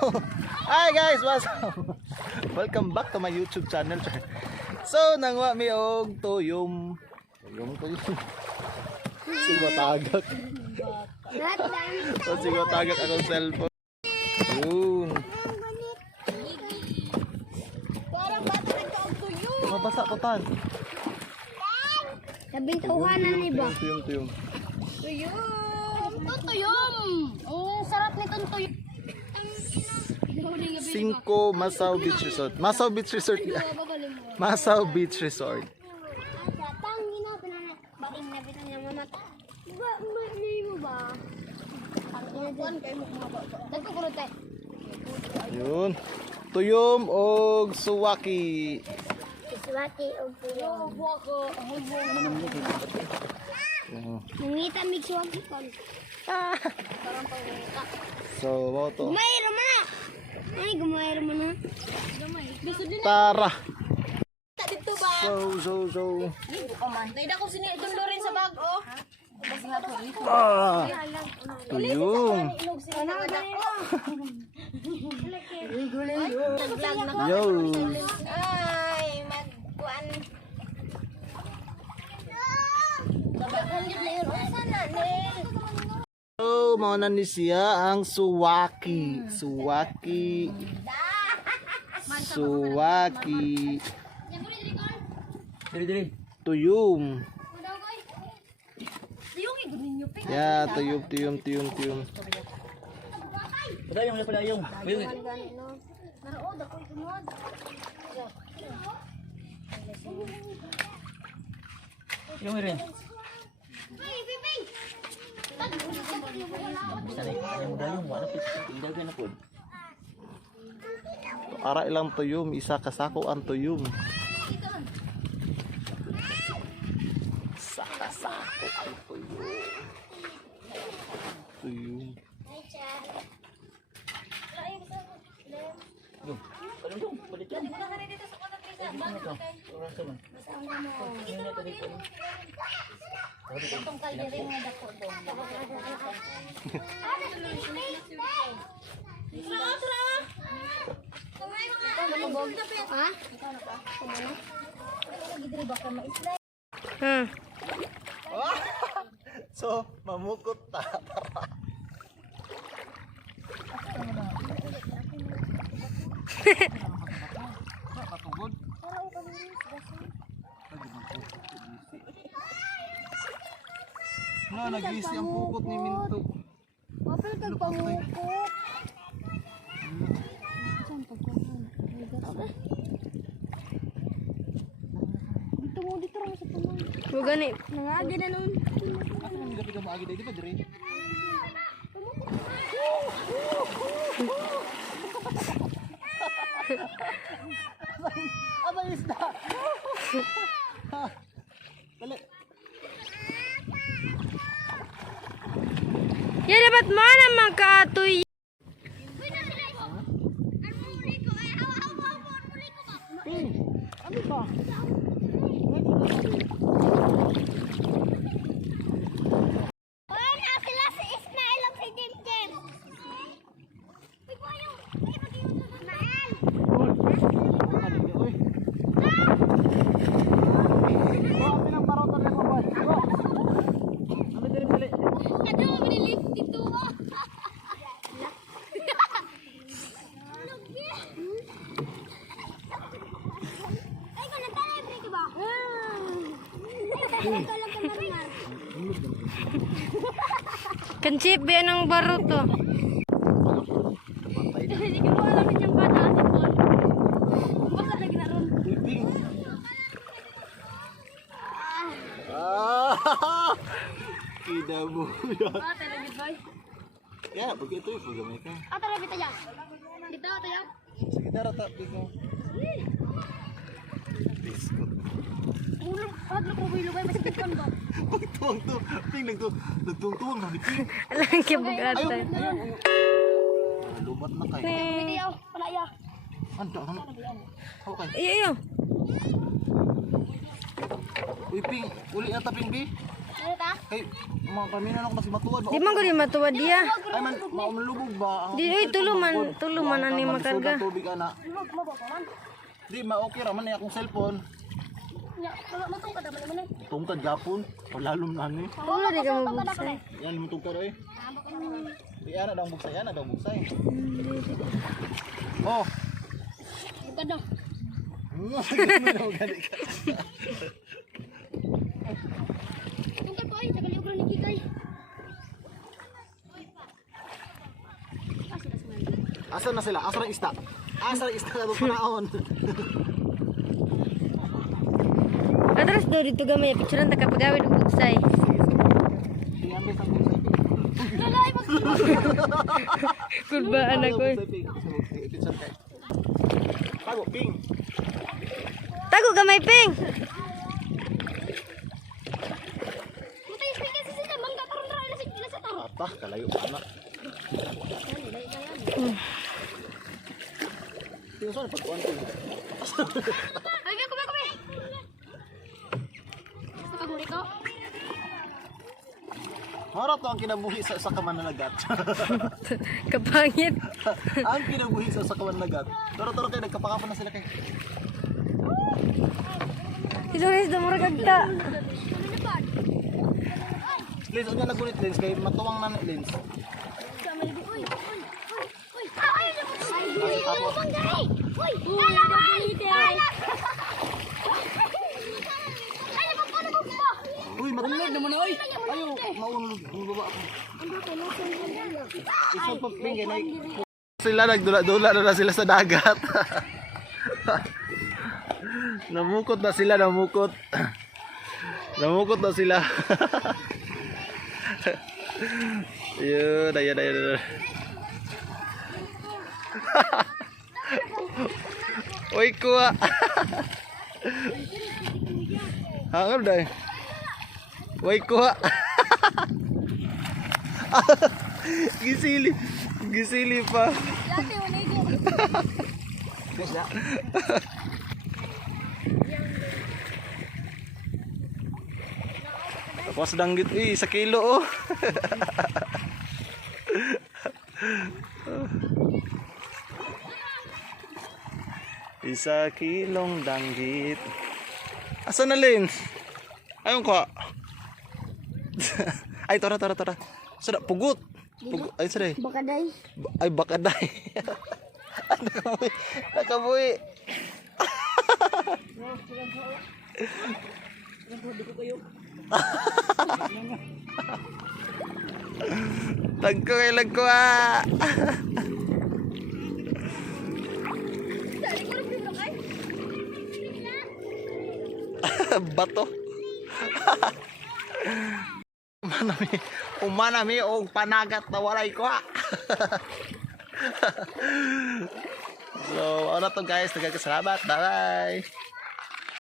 Hi guys, what's up? Welcome back to my YouTube channel. So, nangwa mi og tuyom. Sige matagak. So, sige matagak akong cellphone. Yun. Parang bata nagkaog tuyo. Mabasa ko tan. Sabing tuhanan ni ba? Tuyom. Tuyom. Tuyom. Ang sarap nitong tuyom. 5 Masaw Beach Resort. Masaw Beach Resort. Masaw Beach Resort. Datang ina banana. Baing na bitan niya mamata. Ba ni mo ba? Ang kuan kay mo mababa. Nagkukulot tay. Yun. Tuyom og suwaki. Suwaki og tuyom. Nangita mig suwaki kon. Parang pangita. So, mo to. Mayro man. Ay, gumayro man na. Gusto din. Tara. Dito ba? So. Naida ko sini dulo rin sa bag oh. Tuyom. Yo. Ay, magkuan. So, mauna ni siya ang suwaki. Suwaki. Tuyom. Ya, tuyom. Padayong na padayong. Bayong. Yung rin. Sanay yung dayong wala pindaw na pod. Ara ilang tuyom, isa kasako ang tuyom. Sakasako ang tuyom. Yo, padayong palit yan. So, mamukot ta. Nag-iisi ang pukot ni Minto. Wapil kag pamukot. Dito lang sa tuman. Mo gani. Nangagi na noon. Ako nang gabi ka maagi di ba dire? Abang isda. Dali. Ya dapat mana makatuy. Ano ba? Kancip ba ng baro to? Hindi ko alam yung bata asin po. Basta lagi na ron. Kida mo yan. Talaga boy. Ya, begitu itu gamay ka. Talaga tayo. Dito tayo. Sige, tara tapos mo. Biscuit. Ulong, paglo ko bilugay masakit kon ba? Tuwang to, ping nagtuwang na ni ping. Alang kibugatan. Lubat na kayo. Video, palaya. Anda ano? Okay. Iyo. Uy ping, uli ata ping bi. Ano ta? Kay mga paminan ako kasi matuwad. Di man ko di matuwad dia. Ay man, maumlubog ba? Di oy tuluman ani makarga. Tubig ana. Di ma-okay ra man ni akong cellphone. Nya, matong ka daman man. Tungkad gapon, palalom na ni. Wala di ka mabuksay. Yan mo tungkad oy. Di ana daw buksay, ana daw buksay. Oh. Bukan dong. Tungkol po ay tagal yung ni Kikay. Asa na sila? Asa na isda? Asa na isda na doon panaon? Atras daw dito gamay picturean ta kapagawid og buksay. Tingambil sa buksay. Lalay pag Kulba anak ko. Tago, ping. Tago gamay ping. Mutay speaker sa sila mangga karon ra na sa taro. Apa, kalayo pa na. Tingnan sa pagkuhan ko. Ay, kami. Sa pagmuli ko. Harap to ang kinabuhi sa kamananagat. Kapangit. Ang kinabuhi sa kamananagat. Toro kayo, nagkapakapan na sila kay. Si Loris daw mura kagta. Lens, unya nagunit lens kay matuwang na ni lens. Uy. Ay, Uy, ay. Uy, matulog naman oy. Ayo, maunulog ang baba ako. Isang papinggan ay sila nagdula-dula na sila sa dagat. Namukot na sila, namukot. Namukot na sila. Ayun. Uy, kuha. Hangar dahil. Uy, kuha. Gisili pa. Tapos danggit, sa kilo oh. Isa kilong danggit. Asa na lens? Ayun ko. Ay, tora. Sada, pugut. Ay, sada. Bakaday. Ay, bakaday. Nakabuhi. Tagko kay lagko ah. Bato. Umanami og panagat na walay ko. So, ano to guys, nagkakasalamat. Bye.